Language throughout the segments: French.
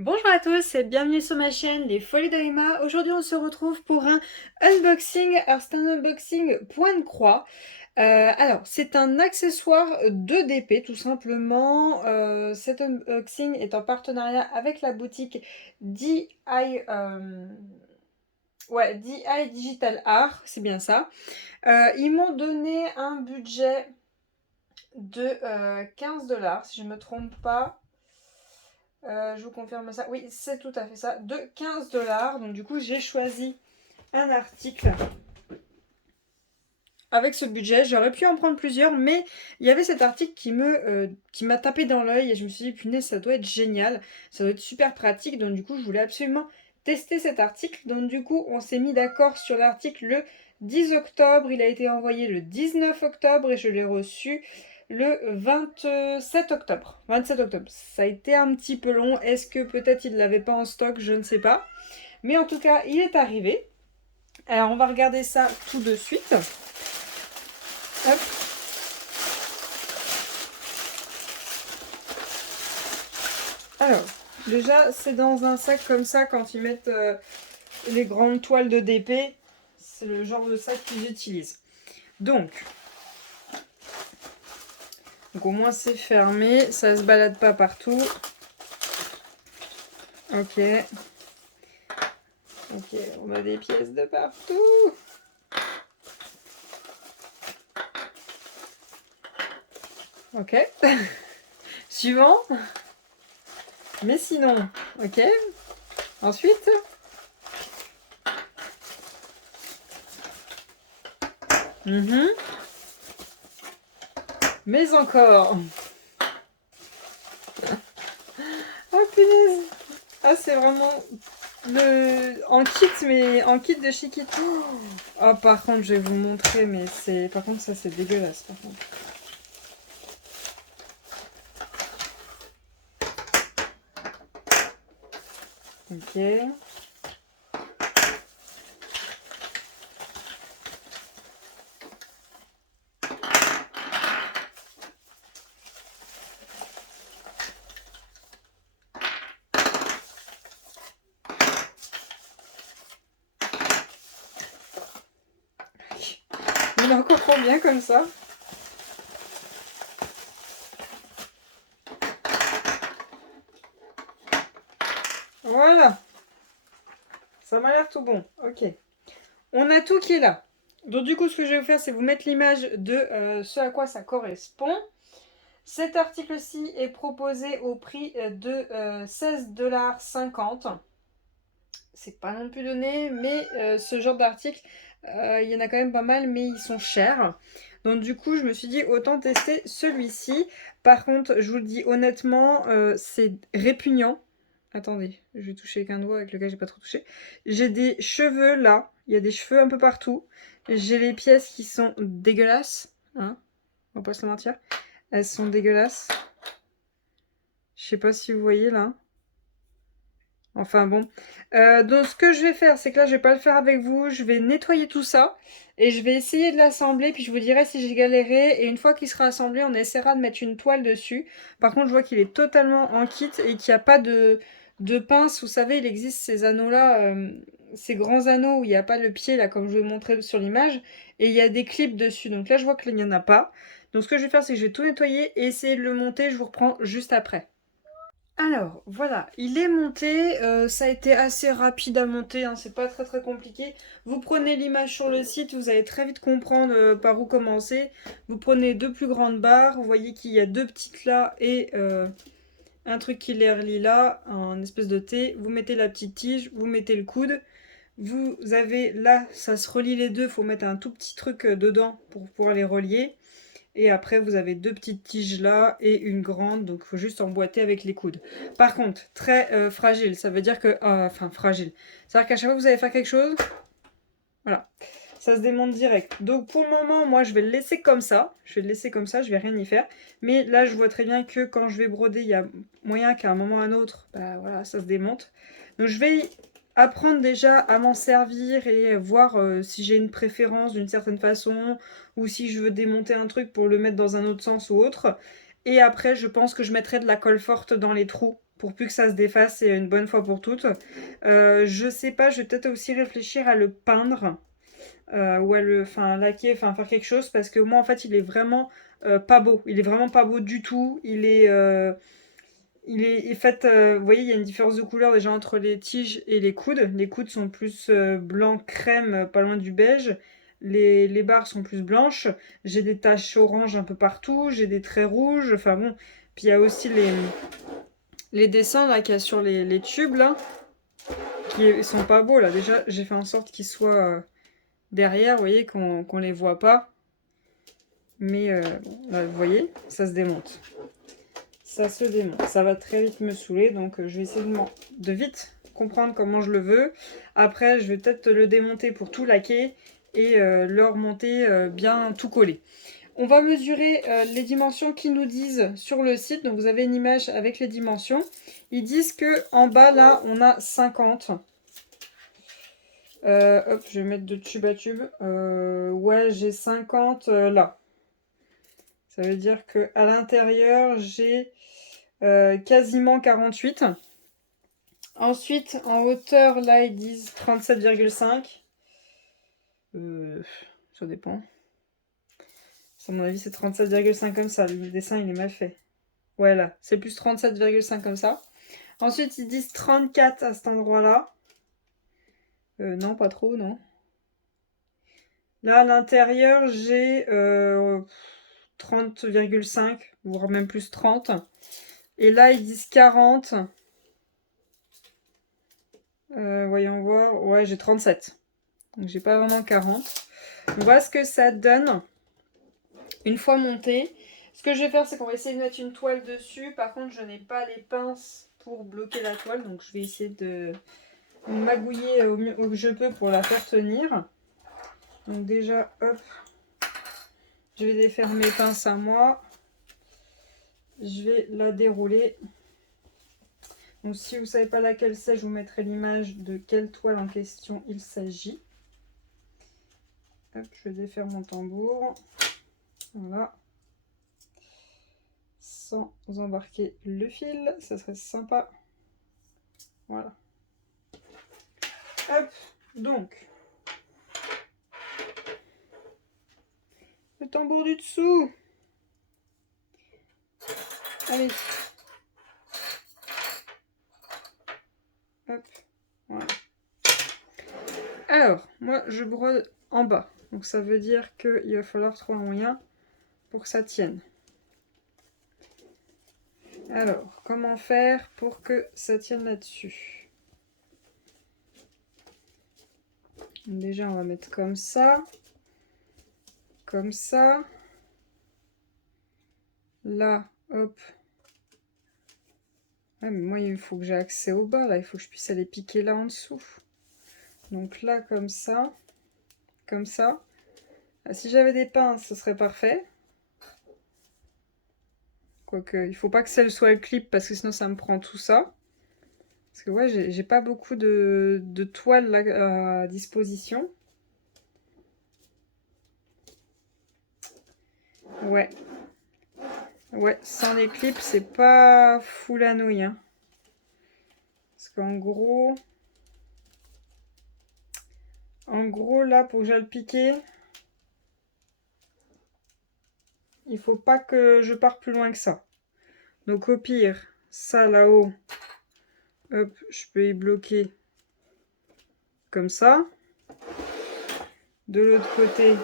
Bonjour à tous et bienvenue sur ma chaîne Les Folies d'Alima. Aujourd'hui on se retrouve pour un unboxing. Alors c'est un unboxing point de croix. Alors c'est un accessoire de DP tout simplement. Cet unboxing est en partenariat avec la boutique DI, DI Digital Art, c'est bien ça. Ils m'ont donné un budget de 15 $ si je ne me trompe pas. Je vous confirme ça. Oui, c'est tout à fait ça. De 15 $. Donc du coup, j'ai choisi un article avec ce budget. J'aurais pu en prendre plusieurs, mais il y avait cet article qui m'a tapé dans l'œil et je me suis dit, punaise, ça doit être génial. Ça doit être super pratique. Donc du coup, je voulais absolument tester cet article. Donc du coup, on s'est mis d'accord sur l'article le 10 octobre. Il a été envoyé le 19 octobre et je l'ai reçu le 27 octobre. 27 octobre. Ça a été un petit peu long. Est-ce que peut-être il ne l'avait pas en stock? Je ne sais pas. Mais en tout cas, il est arrivé. Alors, on va regarder ça tout de suite. Hop. Alors, déjà, c'est dans un sac comme ça quand ils mettent les grandes toiles de DP. C'est le genre de sac qu'ils utilisent. Donc au moins c'est fermé, ça se balade pas partout. Ok. Ok, on a des pièces de partout. Ok. Suivant. Mais sinon, ok. Ensuite. Mais encore. Oh punaise. Ah, c'est vraiment en kit, mais en kit de chez Kit. Oh, par contre, je vais vous montrer, mais c'est. Par contre, ça, c'est dégueulasse, par contre. Ok. Il est encore combien comme ça? Voilà. Ça m'a l'air tout bon. Ok. On a tout qui est là. Donc du coup, ce que je vais vous faire, c'est vous mettre l'image de ce à quoi ça correspond. Cet article-ci est proposé au prix de 16,50 $. C'est pas non plus donné, mais ce genre d'article, il y en a quand même pas mal, mais ils sont chers. Donc du coup, je me suis dit, autant tester celui-ci. Par contre, je vous le dis honnêtement, c'est répugnant. Attendez, je vais toucher avec un doigt avec lequel j'ai pas trop touché. J'ai des cheveux là, il y a des cheveux un peu partout. J'ai les pièces qui sont dégueulasses, hein, on va pas se le mentir. Elles sont dégueulasses. Je sais pas si vous voyez là. Enfin bon. Donc ce que je vais faire, c'est que là je vais pas le faire avec vous. Je vais nettoyer tout ça. Et je vais essayer de l'assembler. Puis je vous dirai si j'ai galéré. Et une fois qu'il sera assemblé, on essaiera de mettre une toile dessus. Par contre, je vois qu'il est totalement en kit. Et qu'il n'y a pas de pince. Vous savez, il existe ces anneaux-là. Ces grands anneaux où il n'y a pas le pied là, comme je vous ai montré sur l'image. Et il y a des clips dessus. Donc là, je vois qu'il n'y en a pas. Donc ce que je vais faire, c'est que je vais tout nettoyer et essayer de le monter. Je vous reprends juste après. Alors, voilà, il est monté, ça a été assez rapide à monter, hein, c'est pas très très compliqué. Vous prenez l'image sur le site, vous allez très vite comprendre par où commencer. Vous prenez deux plus grandes barres, vous voyez qu'il y a deux petites là et un truc qui les relie là, un espèce de T. Vous mettez la petite tige, vous mettez le coude. Vous avez là, ça se relie les deux, il faut mettre un tout petit truc dedans pour pouvoir les relier. Et après, vous avez deux petites tiges là et une grande, donc il faut juste emboîter avec les coudes. Par contre, très fragile, ça veut dire que... enfin, fragile. C'est-à-dire qu'à chaque fois que vous allez faire quelque chose, voilà, ça se démonte direct. Donc pour le moment, moi, je vais le laisser comme ça. Je vais le laisser comme ça, je vais rien y faire. Mais là, je vois très bien que quand je vais broder, il y a moyen qu'à un moment ou à un autre, bah voilà, ça se démonte. Donc je vais apprendre déjà à m'en servir et voir si j'ai une préférence d'une certaine façon ou si je veux démonter un truc pour le mettre dans un autre sens ou autre. Et après, je pense que je mettrai de la colle forte dans les trous pour plus que ça se défasse et une bonne fois pour toutes. Je sais pas, je vais peut-être aussi réfléchir à le peindre. Ou à le laquer, faire quelque chose parce que moi en fait il est vraiment pas beau. Il est vraiment pas beau du tout. Il est fait, vous voyez, il y a une différence de couleur déjà entre les tiges et les coudes. Les coudes sont plus blanc crème, pas loin du beige. Les barres sont plus blanches. J'ai des taches orange un peu partout. J'ai des traits rouges. Enfin bon. Puis il y a aussi les dessins là qu'il y a sur les tubes là, qui sont pas beaux là. Déjà, j'ai fait en sorte qu'ils soient derrière, vous voyez, qu'on les voit pas. Mais bon, là, vous voyez, ça se démonte. Ça se démonte. Ça va très vite me saouler, donc je vais essayer de vite comprendre comment je le veux. Après, je vais peut-être le démonter pour tout laquer et le remonter bien tout collé. On va mesurer les dimensions qu'ils nous disent sur le site. Donc vous avez une image avec les dimensions. Ils disent que en bas, là, on a 50. Hop, je vais mettre de tube à tube. Ouais, j'ai 50 là. Ça veut dire que à l'intérieur, j'ai quasiment 48. Ensuite, en hauteur, là, ils disent 37,5. Ça dépend. À mon avis, c'est 37,5 comme ça. Le dessin, il est mal fait. Ouais, là, c'est plus 37,5 comme ça. Ensuite, ils disent 34 à cet endroit-là. Non, pas trop, non. Là, à l'intérieur, j'ai 30,5, voire même plus 30. Et là, ils disent 40. Voyons voir. Ouais, j'ai 37. Donc, j'ai pas vraiment 40. On voit ce que ça donne une fois monté. Ce que je vais faire, c'est qu'on va essayer de mettre une toile dessus. Par contre, je n'ai pas les pinces pour bloquer la toile. Donc, je vais essayer de magouiller au mieux que je peux pour la faire tenir. Donc, déjà, hop. Je vais défaire mes pinces à moi. Je vais la dérouler. Donc si vous ne savez pas laquelle c'est, je vous mettrai l'image de quelle toile en question il s'agit. Hop, je vais défaire mon tambour. Voilà. Sans embarquer le fil, ça serait sympa. Voilà. Hop, donc. Le tambour du dessous. Allez. Hop, voilà. Alors, moi, je brode en bas. Donc, ça veut dire qu'il va falloir trouver un moyen pour que ça tienne. Alors, comment faire pour que ça tienne là-dessus? Déjà, on va mettre comme ça. Comme ça. Là, hop. Ouais, mais moi, il faut que j'ai accès au bas, là. Il faut que je puisse aller piquer là en dessous. Donc là, comme ça. Comme ça. Si j'avais des pinces, ce serait parfait. Quoique, il faut pas que celle soit le clip, parce que sinon, ça me prend tout ça. Parce que, ouais, j'ai pas beaucoup de toile là, à disposition. Ouais. Ouais, sans les clips, c'est pas fou la nouille, hein. Parce qu'en gros... En gros, là, pour que j'aille le piquer, il faut pas que je parte plus loin que ça. Donc au pire, ça là-haut, hop, je peux y bloquer comme ça. De l'autre côté,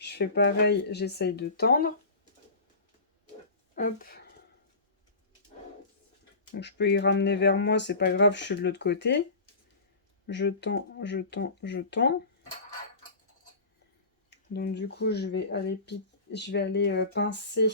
je fais pareil, j'essaye de tendre. Hop. Donc je peux y ramener vers moi, c'est pas grave, je suis de l'autre côté. Je tends, je tends, je tends. Donc du coup, je vais aller pincer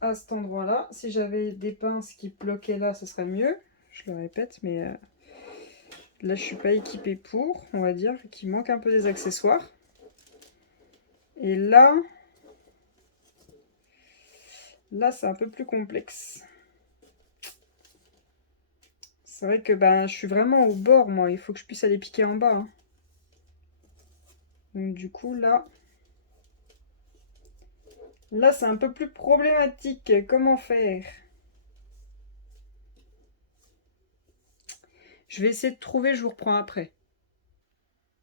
à cet endroit-là. Si j'avais des pinces qui bloquaient là, ce serait mieux. Je le répète, mais là, je suis pas équipée pour, on va dire, qu'il manque un peu des accessoires. Et là, c'est un peu plus complexe. C'est vrai que ben, je suis vraiment au bord, moi. Il faut que je puisse aller piquer en bas, hein. Donc du coup, là, Là, c'est un peu plus problématique. Comment faire? Je vais essayer de trouver, je vous reprends après.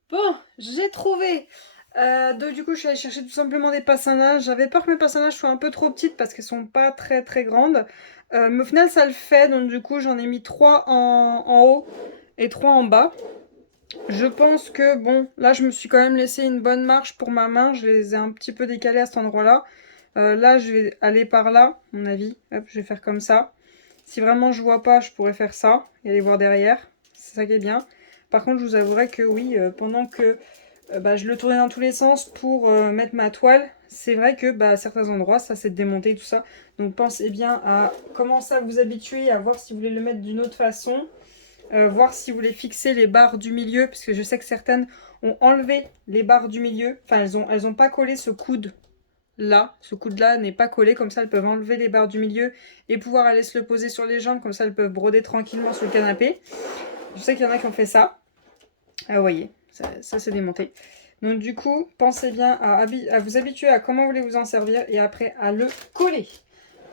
Bon, j'ai trouvé. Donc du coup, je suis allée chercher tout simplement des passanages. J'avais peur que mes passanages soient un peu trop petites parce qu'elles sont pas très très grandes. Mais au final, ça le fait. Donc du coup, j'en ai mis 3 en haut et 3 en bas. Je pense que, bon, là, je me suis quand même laissé une bonne marge pour ma main. Je les ai un petit peu décalés à cet endroit-là. Là, je vais aller par là, à mon avis. Hop, je vais faire comme ça. Si vraiment je vois pas, je pourrais faire ça et aller voir derrière. C'est ça qui est bien. Par contre, je vous avouerai que oui, pendant que je le tournais dans tous les sens pour mettre ma toile, c'est vrai que à certains endroits, ça s'est démonté tout ça. Donc pensez bien à commencer à vous habituer, à voir si vous voulez le mettre d'une autre façon. Voir si vous voulez fixer les barres du milieu, parce que je sais que certaines ont enlevé les barres du milieu. Enfin, elles ont pas collé ce coude là. Ce coude là n'est pas collé, comme ça elles peuvent enlever les barres du milieu et pouvoir aller se le poser sur les jambes, comme ça elles peuvent broder tranquillement sur le canapé. Je sais qu'il y en a qui ont fait ça. Ah, vous voyez, ça s'est démonté. Donc du coup, pensez bien à vous habituer à comment vous voulez vous en servir et après à le coller.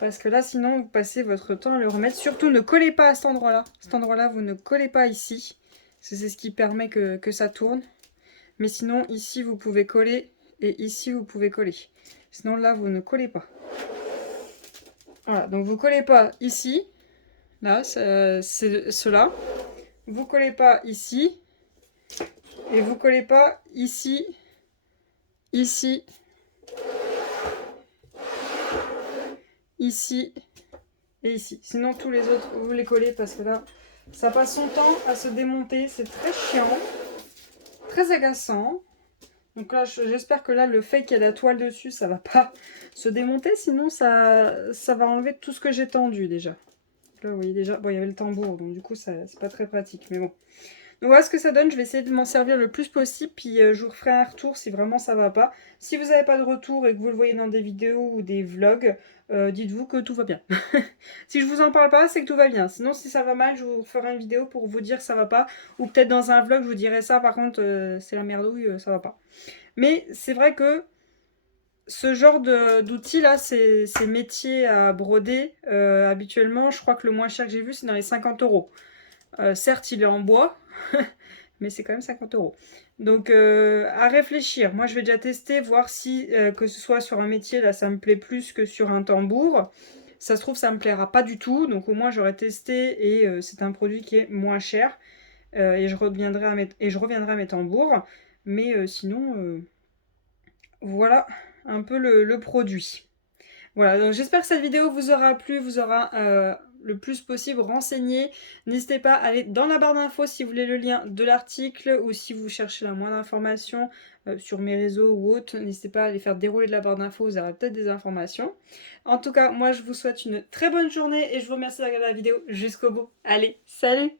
Parce que là, sinon, vous passez votre temps à le remettre. Surtout, ne collez pas à cet endroit-là. Cet endroit-là, vous ne collez pas ici. Parce que c'est ce qui permet que ça tourne. Mais sinon, ici, vous pouvez coller. Et ici, vous pouvez coller. Sinon, là, vous ne collez pas. Voilà, donc vous ne collez pas ici. Là, c'est cela. Vous ne collez pas ici. Et vous ne collez pas ici. Ici. Ici. Et ici. Sinon, tous les autres, vous les collez parce que là, ça passe son temps à se démonter. C'est très chiant. Très agaçant. Donc là, j'espère que là, le fait qu'il y ait la toile dessus, ça va pas se démonter. Sinon, ça va enlever tout ce que j'ai tendu déjà. Là, vous voyez déjà, bon, il y avait le tambour, donc du coup, c'est pas très pratique. Mais bon. Donc voilà ce que ça donne. Je vais essayer de m'en servir le plus possible. Puis je vous referai un retour si vraiment ça va pas. Si vous n'avez pas de retour et que vous le voyez dans des vidéos ou des vlogs, dites-vous que tout va bien. Si je vous en parle pas, c'est que tout va bien. Sinon, si ça va mal, je vous ferai une vidéo pour vous dire que ça va pas. Ou peut-être dans un vlog, je vous dirai ça. Par contre, c'est la merdouille, ça va pas. Mais c'est vrai que ce genre d'outils là, ces métiers à broder, habituellement, je crois que le moins cher que j'ai vu, c'est dans les 50 euros. Certes, il est en bois, mais c'est quand même 50 euros. Donc, à réfléchir. Moi, je vais déjà tester, voir si, que ce soit sur un métier, là, ça me plaît plus que sur un tambour. Ça se trouve, ça me plaira pas du tout. Donc, au moins, j'aurais testé et c'est un produit qui est moins cher. Et je reviendrai à mes tambours. Mais sinon, voilà un peu le produit. Voilà, donc j'espère que cette vidéo vous aura plu, vous aura le plus possible renseigné. N'hésitez pas à aller dans la barre d'infos si vous voulez le lien de l'article ou si vous cherchez la moindre information sur mes réseaux ou autres. N'hésitez pas à aller faire dérouler de la barre d'infos, vous aurez peut-être des informations. En tout cas, moi je vous souhaite une très bonne journée et je vous remercie d'avoir regardé la vidéo jusqu'au bout. Allez, salut!